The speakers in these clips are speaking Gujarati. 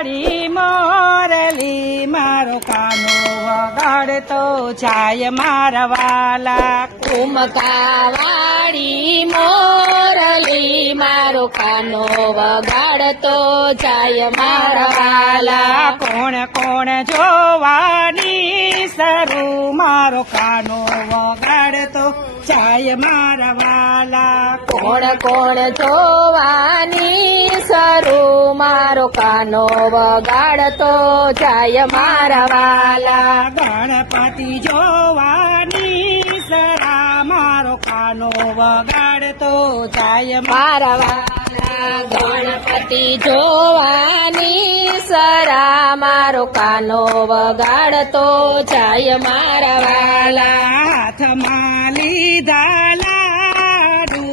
વાળી મોરલી મારો કાનો વગાડતો જાય મારા વાલા. કુમકાવાળી મોરલી મારો કાનો વગાડતો જાય મારા વાલા. કોણ કોણ જોવાની સરું મારો કાનો વગાડતો જાય મારા વાલા. કોણ કોણ જોવાની સરું મારો કાનો વગાડતો જાય મારા વાલા. ગણપતિ જોવાની સરા મારો કાનો વગાડતો જાય મારા વાલા. ગણપતિ જોવાની સરા મારો કાનો વગાડતો જાય મારા વાલા. હાથમાં લીધા લાડુ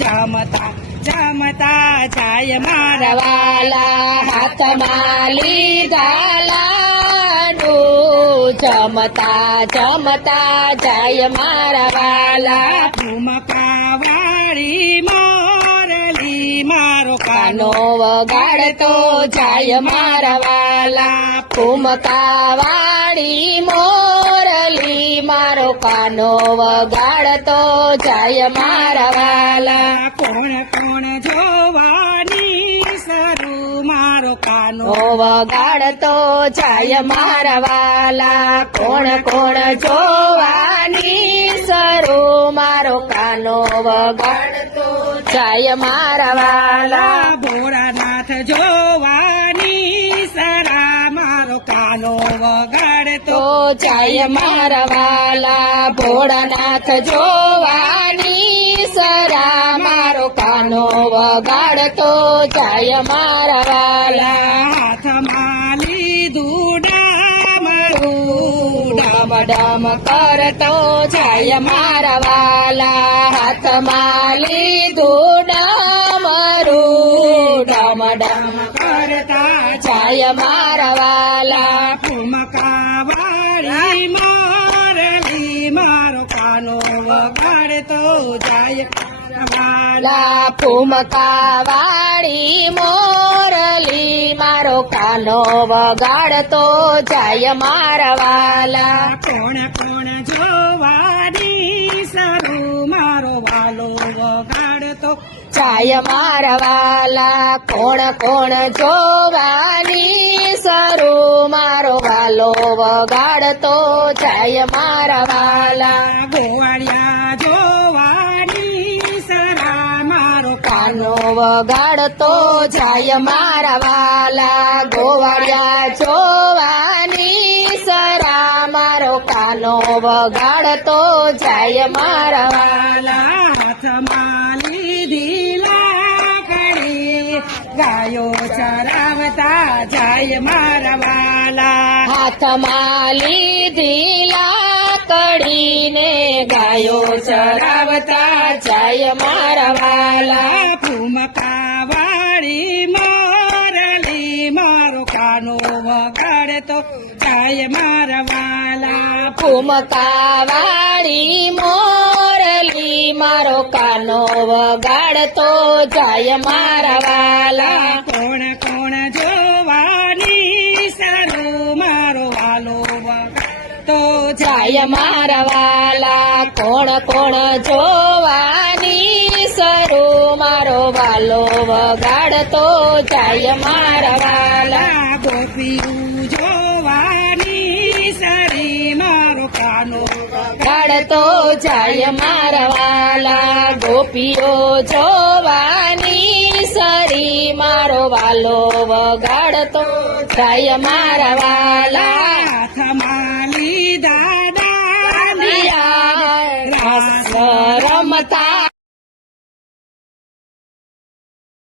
જમતા જમતા જાય મારા વાલા. હાથમાં લીધા લાડુ જમતા જમતા જાય મારા વાલા. ઠુમકા વાળી મોરલી મારો કાનો કાનો વગાડતો જાય મારા વાલા. ઠુમકાવાળી મોરલી મારો કાનો વગાડતો જાય મારા વાલા. કોણ કોણ જોવાની સરું મારો કાનો વગાડતો જાય મારા વાલા. કોણ કોણ જોવાની સરું મારો કાનો વગાડતો જાય મારા વાલા. ભોળાનાથ જોવાની સરા મારો કાનો વગાડતો તો જાય મારા વાલા. ભોળાનાથ જોવાની સરા મારો કાનો વગાડતો જાય મારા વાલા. હાથમાં લીધું ડામરું ડમ ડમ કરતો જાય મારા વાલા. હાથમાં લીધું ડમરું ડમ ડમ કરતા જાય મારા વાલા. ઠુમકા વાળી મોરલી મારો કાનો વગાડતો જાય વાલા. ફૂમકાવાળી મોરલી મારો કાનો વગાડતો જાય મારા વાલા. કોણ કોણ જોવાની સરું મારો વાલો વગાડતો જાય મારા વાલા. કોણ કોણ જોવાની સરું મારો વાલો વગાડતો જાય મારા વાલા. ગોવાળિયા જોવાની સરા મારો કાનો વગાડતો જાય મારા વાલા. ગોવાળિયા જોવાની સરા મારો કાનો વગાડતો જાય મારા વાલા. હાથમાં લીધી લાકડી ગાયો ચરાવતા જાય મારા વાલા. હાથમાં લીધી લાકડીને ગાયો ચરાવતા જાય મારા વાલા. ઠુમકા વાળી મોરલી મારો કાનો વગાડતો જાય મારા વાલા. ફૂમકાવાળી મોરલી મારો કાનો વગાડતો જાય મારા વાલા. કોણ કોણ જોવાની સરું મારો વાલો વગાડતો જાય મારા વાલા. કોણ કોણ જોવાની સરું મારો વાલો વગાડતો જાય મારા વાલા. ગોપિયું જોવાની સરી મારો કાનો વગાડતો જાય મારા વાલા. ગોપીઓ જોવાની સરી મારો વાલો વગાડતો જાય મારા વાલા. હાથમાં લીધા